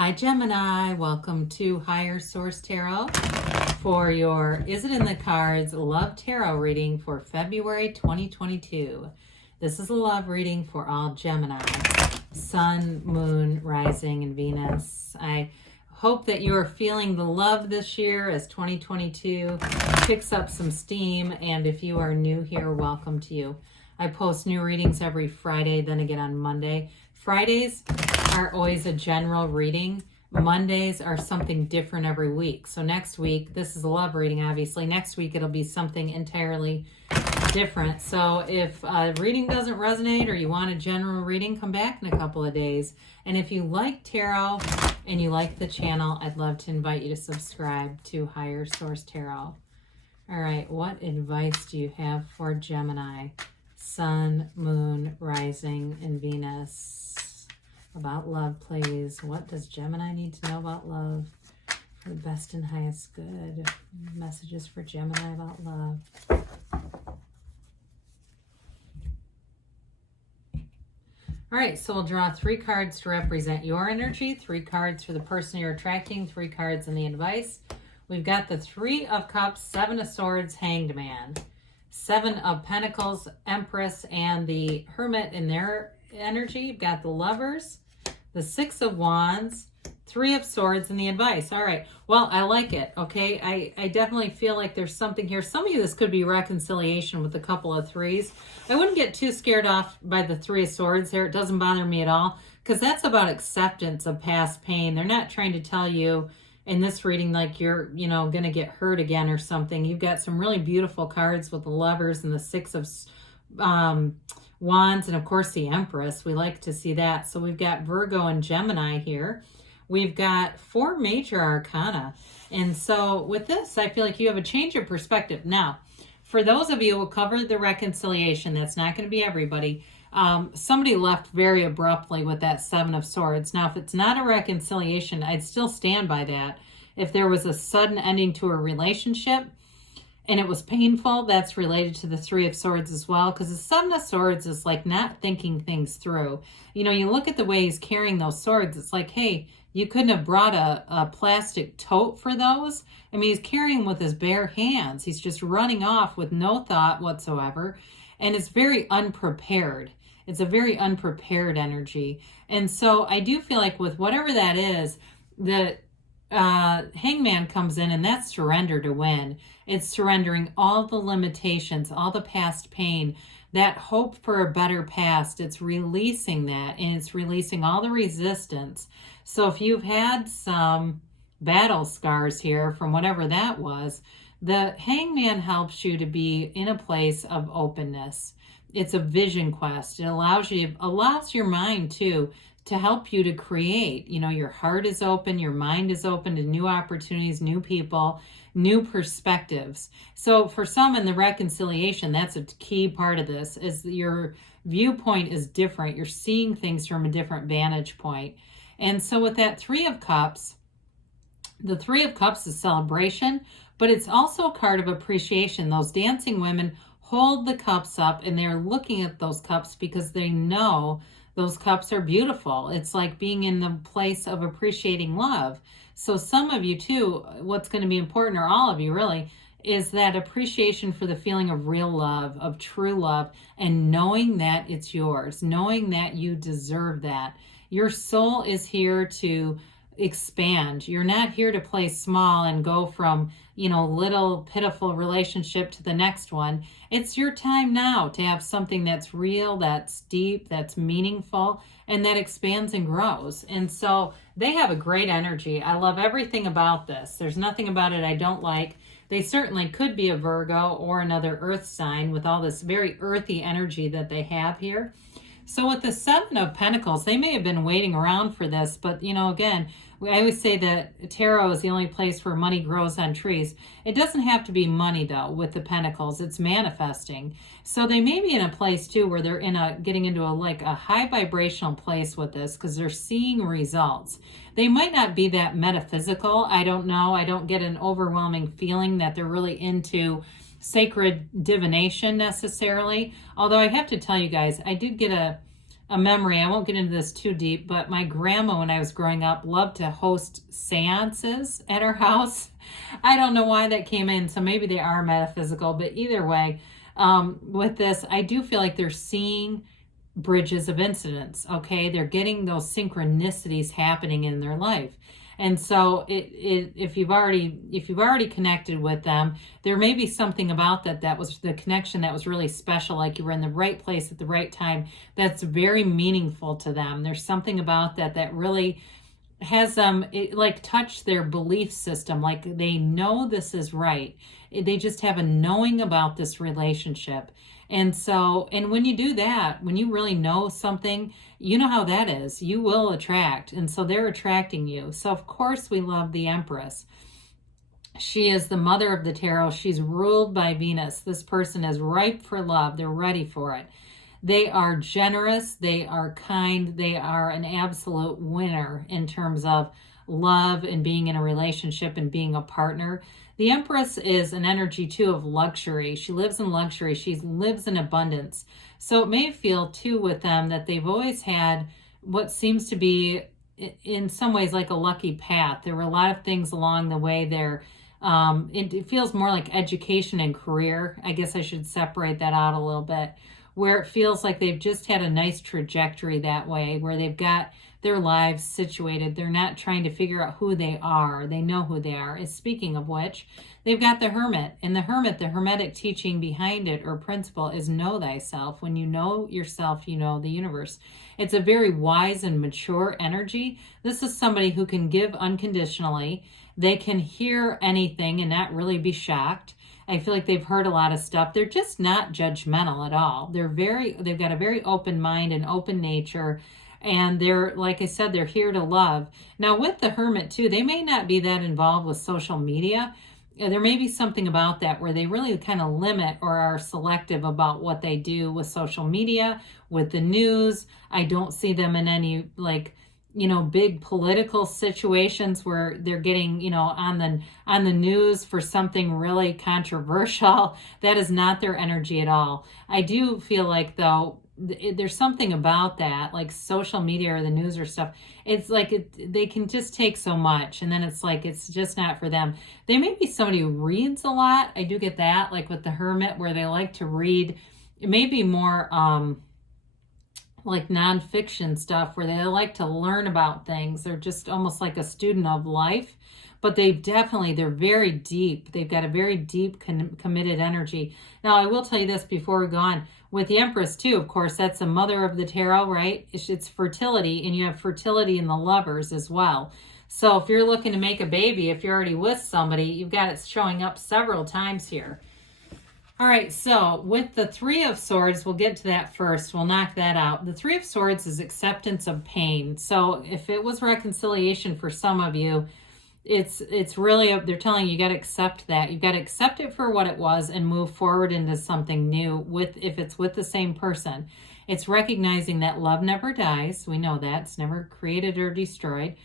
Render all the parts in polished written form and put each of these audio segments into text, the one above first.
Hi Gemini, welcome to Higher Source Tarot for your Is It in the Cards Love Tarot reading for February 2022. This is a love reading for all Gemini, Sun, Moon, Rising, and Venus. I hope that you are feeling the love this year as 2022 picks up some steam, and if you are new here, welcome to you. I post new readings every Friday, then again on Monday. Fridays are always a general reading. Mondays are something different every week. So next week, this is a love reading, obviously. Next week, it'll be something entirely different. So if a reading doesn't resonate or you want a general reading, come back in a couple of days. And if you like tarot and you like the channel, I'd love to invite you to subscribe to Higher Source Tarot. All right, what advice do you have for Gemini? Sun, Moon, Rising, and Venus. About love, please. What does Gemini need to know about love? For the best and highest good. Messages for Gemini about love. All right, so we'll draw 3 cards to represent your energy, 3 cards for the person you're attracting, 3 cards in the advice. We've got the 3 of Cups, 7 of Swords, Hanged Man. 7 of Pentacles, Empress, and the Hermit in their energy. You've got the Lovers, the 6 of Wands, 3 of Swords, and the advice. All right. Well, I like it. Okay. I definitely feel like there's something here. Some of you, this could be reconciliation with a couple of 3s. I wouldn't get too scared off by the 3 of Swords here. It doesn't bother me at all because that's about acceptance of past pain. They're not trying to tell you in this reading like you're, going to get hurt again or something. You've got some really beautiful cards with the Lovers and the 6 of Wands and, of course, the Empress. We like to see that. So we've got Virgo and Gemini here. We've got 4 major arcana. And so with this, I feel like you have a change of perspective. Now, for those of you who covered the reconciliation, that's not going to be everybody. Somebody left very abruptly with that 7 of Swords. Now, if it's not a reconciliation, I'd still stand by that. If there was a sudden ending to a relationship and it was painful, that's related to the 3 of Swords as well, because the 7 of Swords is like not thinking things through. You look at the way he's carrying those swords, it's like, hey, you couldn't have brought a plastic tote for those. I mean, he's carrying them with his bare hands. He's just running off with no thought whatsoever, and it's very unprepared. It's a very unprepared energy. And so I do feel like with whatever that is, the Hangman comes in, and that's surrender to win. It's surrendering all the limitations, all the past pain, that hope for a better past. It's releasing that, and it's releasing all the resistance. So if you've had some battle scars here from whatever that was, the Hangman helps you to be in a place of openness. It's a vision quest. It allows your mind to help you to create. Your heart is open, your mind is open to new opportunities, new people, new perspectives. So for some in the reconciliation, that's a key part of this, is your viewpoint is different. You're seeing things from a different vantage point. And so with that 3 of Cups, the 3 of Cups is celebration, but it's also a card of appreciation. Those dancing women hold the cups up, and they're looking at those cups because they know those cups are beautiful. It's like being in the place of appreciating love. So some of you too, what's going to be important, or all of you really, is that appreciation for the feeling of real love, of true love, and knowing that it's yours, knowing that you deserve that. Your soul is here to expand. You're not here to play small and go from, little pitiful relationship to the next one. It's your time now to have something that's real, that's deep, that's meaningful, and that expands and grows. And so they have a great energy. I love everything about this. There's nothing about it I don't like. They certainly could be a Virgo or another earth sign with all this very earthy energy that they have here. So with the 7 of Pentacles, they may have been waiting around for this, but again, I always say that tarot is the only place where money grows on trees. It doesn't have to be money though with the Pentacles, it's manifesting. So they may be in a place too where they're getting into a high vibrational place with this because they're seeing results. They might not be that metaphysical. I don't know. I don't get an overwhelming feeling that they're really into sacred divination necessarily. Although I have to tell you guys, I did get a memory. I won't get into this too deep, but my grandma, when I was growing up, loved to host seances at her house. I don't know why that came in, so maybe they are metaphysical, but either way, with this, I do feel like they're seeing bridges of incidents. Okay, they're getting those synchronicities happening in their life. And so if you've already connected with them, there may be something about that was the connection that was really special, like you were in the right place at the right time, that's very meaningful to them. There's something about that really has them, it like touched their belief system, like they know this is right. They just have a knowing about this relationship. And so, and when you do that, when you really know something, you know how that is. You will attract. And so they're attracting you. So of course we love the Empress. She is the mother of the tarot. She's ruled by Venus. This person is ripe for love. They're ready for it. They are generous. They are kind. They are an absolute winner in terms of love and being in a relationship and being a partner. The Empress is an energy too of luxury. She lives in luxury. She lives in abundance. So it may feel too with them that they've always had what seems to be in some ways like a lucky path. There were a lot of things along the way there. It feels more like education and career. I guess I should separate that out a little bit, where it feels like they've just had a nice trajectory that way, where they've got their lives situated. They're not trying to figure out who they are. They know who they are. Speaking of which, they've got the Hermit. And the Hermit, the Hermetic teaching behind it or principle is know thyself. When you know yourself, you know the universe. It's a very wise and mature energy. This is somebody who can give unconditionally. They can hear anything and not really be shocked. I feel like they've heard a lot of stuff. They're just not judgmental at all. They've got a very open mind and open nature. And they're, like I said, they're here to love. Now with the Hermit too, they may not be that involved with social media. There may be something about that where they really kind of limit or are selective about what they do with social media, with the news. I don't see them in any big political situations where they're getting, on the news for something really controversial. That is not their energy at all. I do feel like though, there's something about that, like social media or the news or stuff. It's like they can just take so much, and then it's like it's just not for them. They may be somebody who reads a lot. I do get that, like with the Hermit, where they like to read. It may be more like nonfiction stuff, where they like to learn about things. They're just almost like a student of life. But they're very deep. They've got a very deep, committed energy. Now, I will tell you this before we go on. With the Empress, too, of course, that's the mother of the tarot, right? It's fertility, and you have fertility in the Lovers as well. So if you're looking to make a baby, if you're already with somebody, you've got it showing up several times here. All right, so with the Three of Swords, we'll get to that first. We'll knock that out. The Three of Swords is acceptance of pain. So if it was reconciliation for some of you, it's really, they're telling you got to accept that. You've got to accept it for what it was and move forward into something new if it's with the same person. It's recognizing that love never dies. We know that. It's never created or destroyed.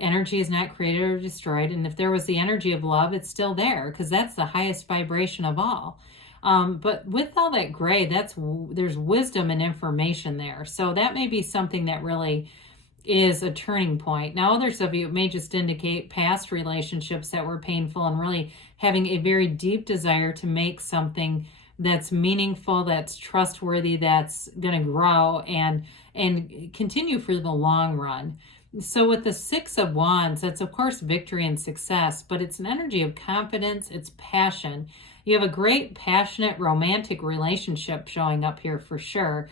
Energy is not created or destroyed. And if there was the energy of love, it's still there because that's the highest vibration of all. But with all that gray, there's wisdom and information there. So that may be something that really is a turning point. Now, others of you, it may just indicate past relationships that were painful and really having a very deep desire to make something that's meaningful, that's trustworthy, that's going to grow and continue for the long run. So with the Six of Wands, that's of course victory and success, but it's an energy of confidence, it's passion. You have a great, passionate, romantic relationship showing up here for sure.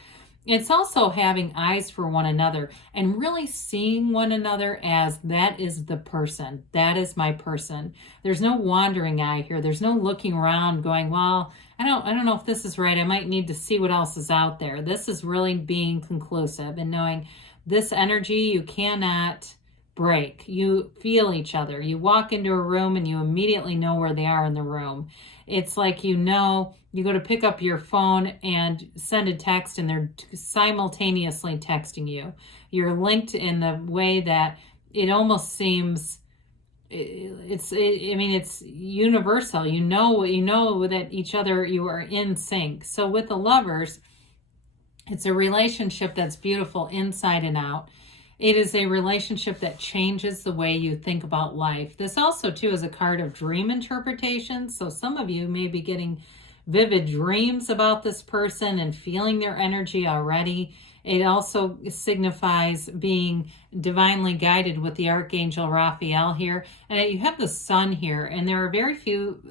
It's also having eyes for one another and really seeing one another as that is the person. That is my person. There's no wandering eye here. There's no looking around going, well, I don't know if this is right. I might need to see what else is out there. This is really being conclusive and knowing this energy you cannot break. You feel each other. You walk into a room and you immediately know where they are in the room. It's like, you go to pick up your phone and send a text and they're simultaneously texting you. You're linked in the way that it almost seems, it's universal. You know that each other, you are in sync. So with the Lovers, It's a relationship that's beautiful inside and out. It is a relationship that changes the way you think about life. This also, too, is a card of dream interpretation. So some of you may be getting vivid dreams about this person and feeling their energy already. It also signifies being divinely guided with the Archangel Raphael here. And you have the sun here, and there are very few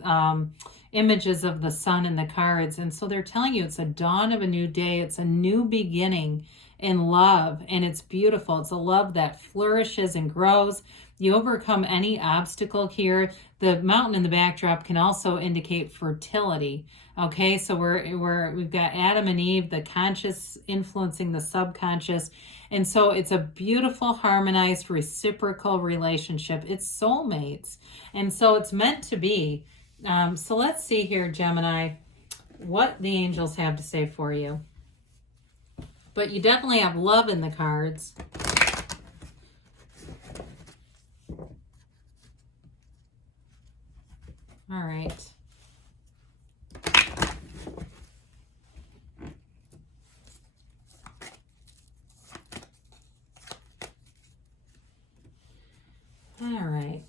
images of the sun in the cards. And so they're telling you it's a dawn of a new day. It's a new beginning in love, and it's beautiful. It's a love that flourishes and grows. You overcome any obstacle here. The mountain in the backdrop can also indicate fertility. Okay, so we've got Adam and Eve, the conscious influencing the subconscious. And so it's a beautiful, harmonized, reciprocal relationship. It's soulmates. And so it's meant to be. So let's see here, Gemini, what the angels have to say for you. But you definitely have love in the cards. All right. All right.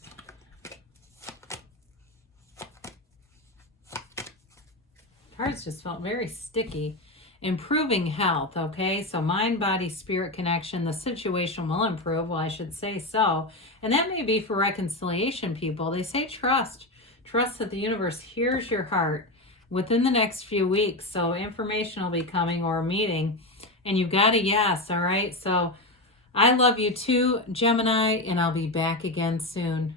Cards just felt very sticky. Improving health, okay? So mind, body, spirit connection. The situation will improve. Well, I should say so. And that may be for reconciliation, people. They say trust. Trust that the universe hears your heart within the next few weeks. So information will be coming or a meeting. And you've got a yes, all right? So I love you too, Gemini, and I'll be back again soon.